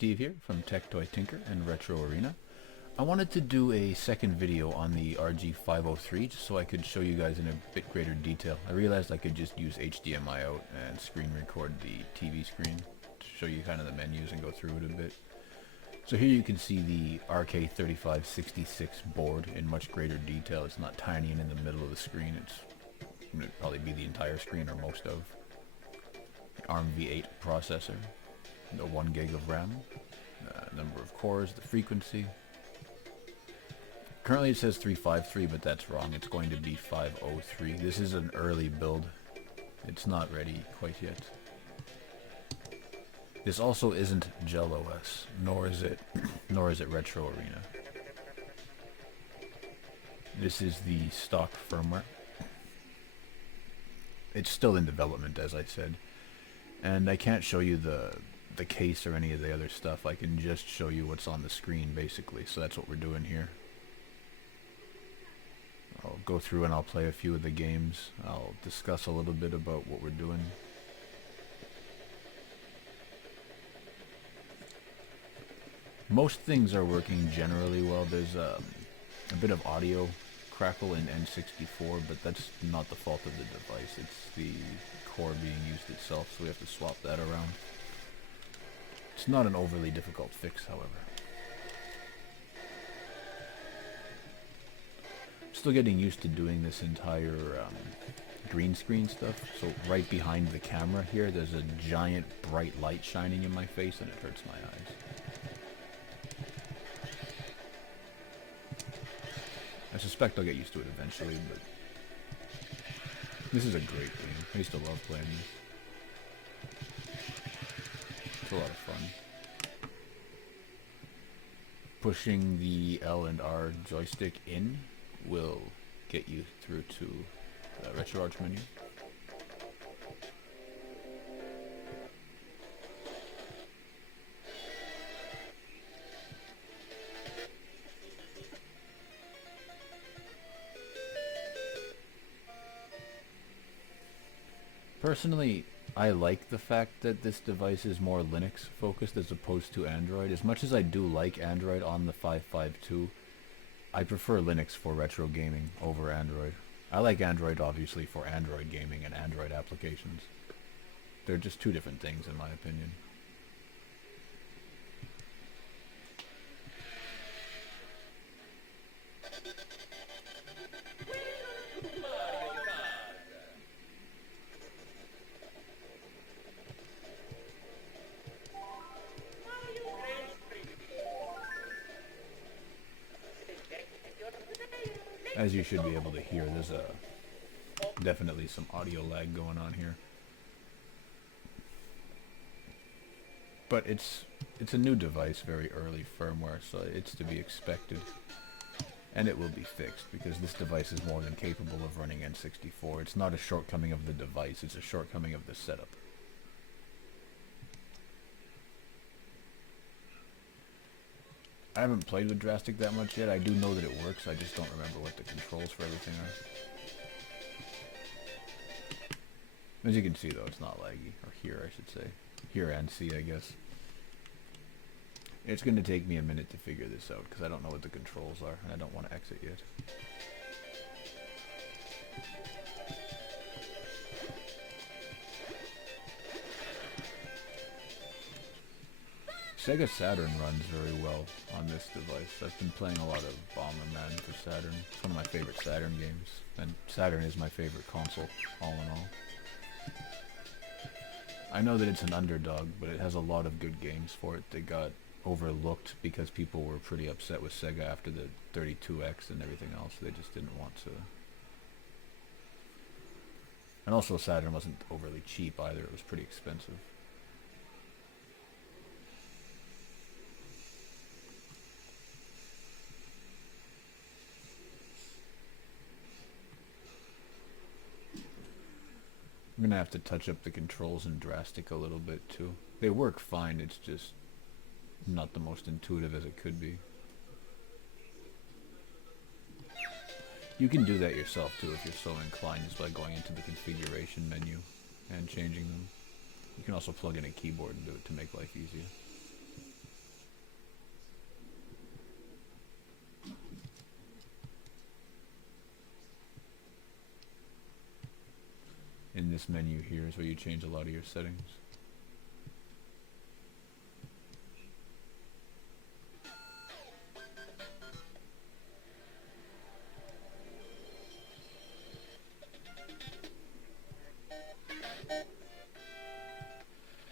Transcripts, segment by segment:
Steve here from Tech Toy Tinker and Retro Arena. I wanted to do a second video on the RG503 just so I could show you guys in a bit greater detail. I realized I could just use HDMI out and screen record the TV screen to show you kind of the menus and go through it a bit. So here you can see the RK3566 board in much greater detail. It's not tiny and in the middle of the screen. It'd probably be the entire screen or most of. ARM V8 processor, the 1 gig of RAM, number of cores, the frequency. Currently it says 353, but that's wrong. It's going to be 503. This is an early build. It's not ready quite yet. This also isn't Gel OS, nor is it Retro Arena. This is the stock firmware. It's still in development, as I said, and I can't show you the case or any of the other stuff. I can just show you what's on the screen, basically. So that's what we're doing here. I'll go through and I'll play a few of the games. I'll discuss a little bit about what we're doing. Most things are working generally well. There's a bit of audio crackle in N64, but that's not the fault of the device. It's the core being used itself, so we have to swap that around. It's not an overly difficult fix, however. Still getting used to doing this entire green screen stuff. So right behind the camera here, there's a giant bright light shining in my face and it hurts my eyes. I suspect I'll get used to it eventually, but this is a great game. I used to love playing this. It's a lot of fun. Pushing the L and R joystick in will get you through to the RetroArch menu. Personally, I like the fact that this device is more Linux focused as opposed to Android. As much as I do like Android on the 552, I prefer Linux for retro gaming over Android. I like Android obviously for Android gaming and Android applications. They're just two different things in my opinion. As you should be able to hear, there's definitely some audio lag going on here. But it's a new device, very early firmware, so it's to be expected. And it will be fixed, because this device is more than capable of running N64. It's not a shortcoming of the device, it's a shortcoming of the setup. I haven't played with Drastic that much yet. I do know that it works, I just don't remember what the controls for everything are. As you can see though, it's not laggy. Or here, I should say. Hear and see, I guess. It's going to take me a minute to figure this out, because I don't know what the controls are, and I don't want to exit yet. Sega Saturn runs very well on this device. I've been playing a lot of Bomberman for Saturn. It's one of my favorite Saturn games, and Saturn is my favorite console, all in all. I know that it's an underdog, but it has a lot of good games for it. They got overlooked because people were pretty upset with Sega after the 32X and everything else. They just didn't want to. And also Saturn wasn't overly cheap either. It was pretty expensive. I'm gonna have to touch up the controls in Drastic a little bit too. They work fine, it's just not the most intuitive as it could be. You can do that yourself too if you're so inclined, just by going into the configuration menu and changing them. You can also plug in a keyboard and do it to make life easier. in this menu here is where you change a lot of your settings.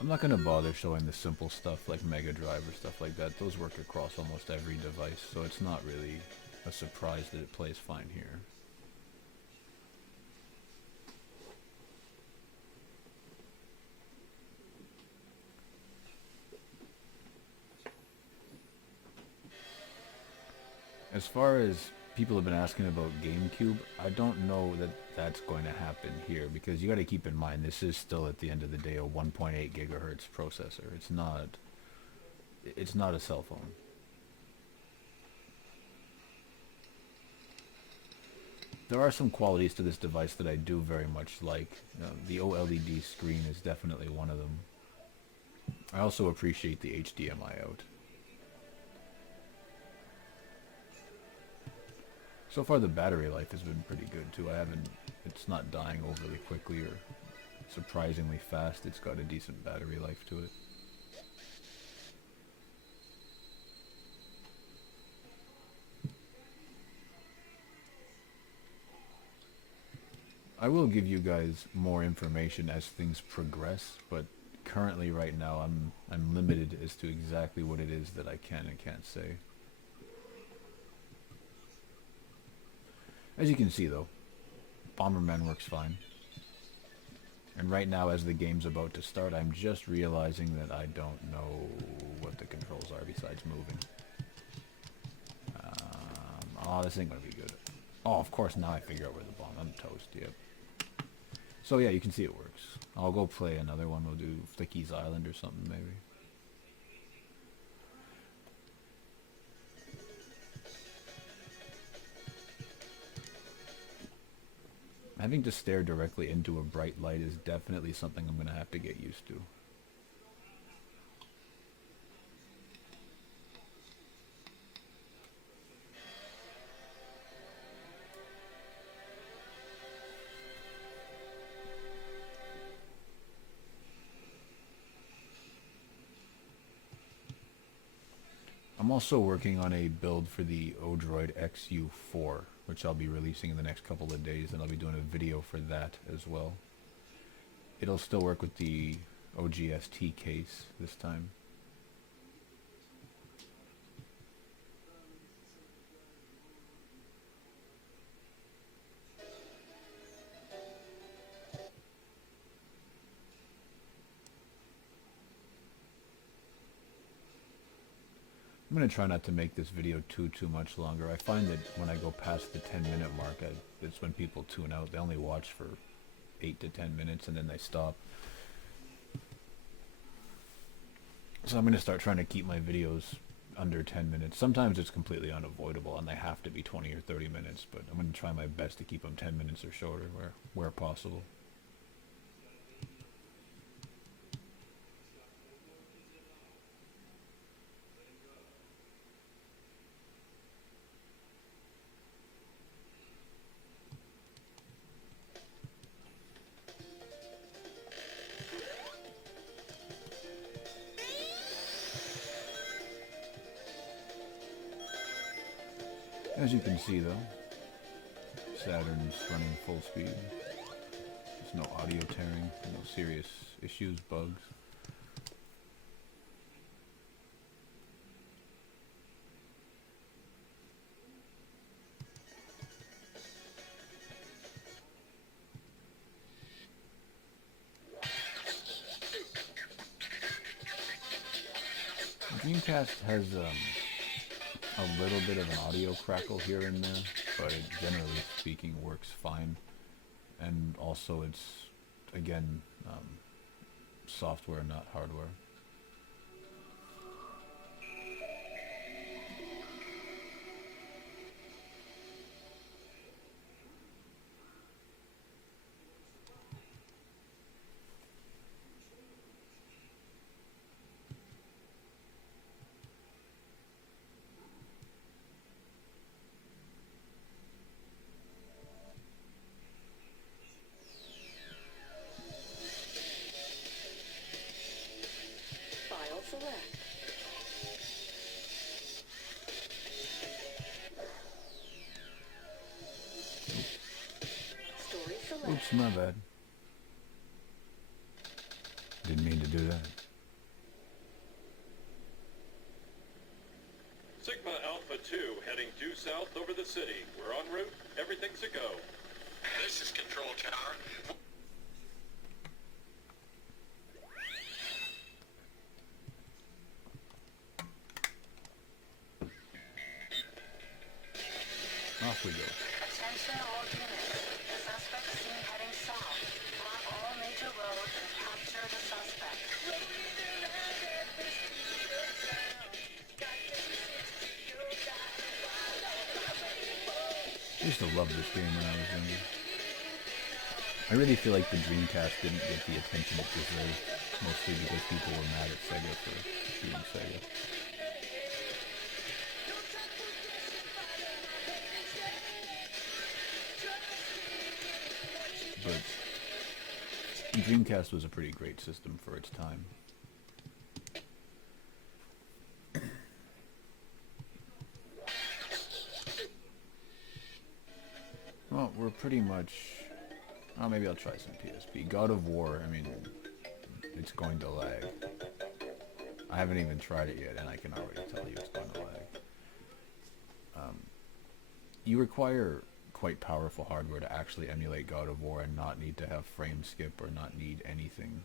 I'm not going to bother showing the simple stuff like Mega Drive or stuff like that. Those work across almost every device, so it's not really a surprise that it plays fine here. As far as people have been asking about GameCube, I don't know that that's going to happen here, because you got to keep in mind this is still at the end of the day a 1.8 gigahertz processor. It's not a cell phone. There are some qualities to this device that I do very much like. The OLED screen is definitely one of them. I also appreciate the HDMI out. So far the battery life has been pretty good too. It's not dying overly quickly or surprisingly fast. It's got a decent battery life to it. I will give you guys more information as things progress, but currently right now I'm limited as to exactly what it is that I can and can't say. As you can see though, Bomberman works fine. And right now as the game's about to start, I'm just realizing that I don't know what the controls are besides moving. Oh, this ain't gonna be good. Oh, of course now I figure out where the bomb. I'm toast, yep. So yeah, you can see it works. I'll go play another one. We'll do Flicky's Island or something maybe. Having to stare directly into a bright light is definitely something I'm going to have to get used to. I'm also working on a build for the Odroid XU4, which I'll be releasing in the next couple of days, and I'll be doing a video for that as well. It'll still work with the OGST case this time. I'm going to try not to make this video too much longer. I find that when I go past the 10-minute mark, it's when people tune out. They only watch for 8 to 10 minutes and then they stop. So I'm going to start trying to keep my videos under 10 minutes. Sometimes it's completely unavoidable and they have to be 20 or 30 minutes, but I'm going to try my best to keep them 10 minutes or shorter where possible. As you can see though, Saturn's running full speed. There's no audio tearing, no serious issues, bugs. Dreamcast has a little bit of an audio crackle here and there, but it, generally speaking, works fine. And also it's, again, software, not hardware. Oops, my bad. Didn't mean to do that. Sigma Alpha 2 heading due south over the city. We're en route. Everything's a go. This is Control Tower. Off we go. Attention all units. The suspect is seen heading south. Block all major roads and capture the suspect. I used to love this game when I was younger. I really feel like the Dreamcast didn't get the attention it deserved, mostly because people were mad at Sega for being Sega. But Dreamcast was a pretty great system for its time. Well, we're pretty much... Oh, maybe I'll try some PSP. God of War, I mean, it's going to lag. I haven't even tried it yet, and I can already tell you it's going to lag. You require quite powerful hardware to actually emulate God of War and not need to have frame skip or not need anything.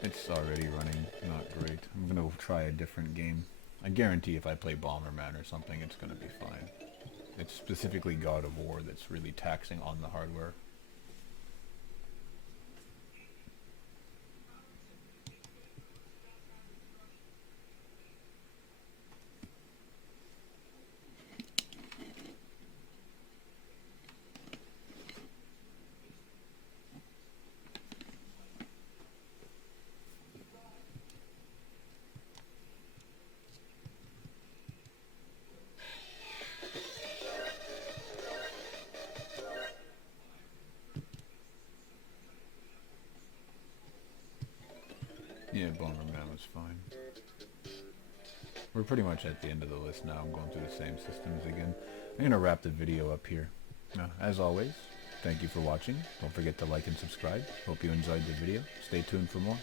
It's already running not great. I'm gonna try a different game. I guarantee if I play Bomberman or something, it's gonna be fine. It's specifically God of War that's really taxing on the hardware. Yeah, Bomberman was fine. We're pretty much at the end of the list now. I'm going through the same systems again. I'm going to wrap the video up here. Now, as always, thank you for watching. Don't forget to like and subscribe. Hope you enjoyed the video. Stay tuned for more.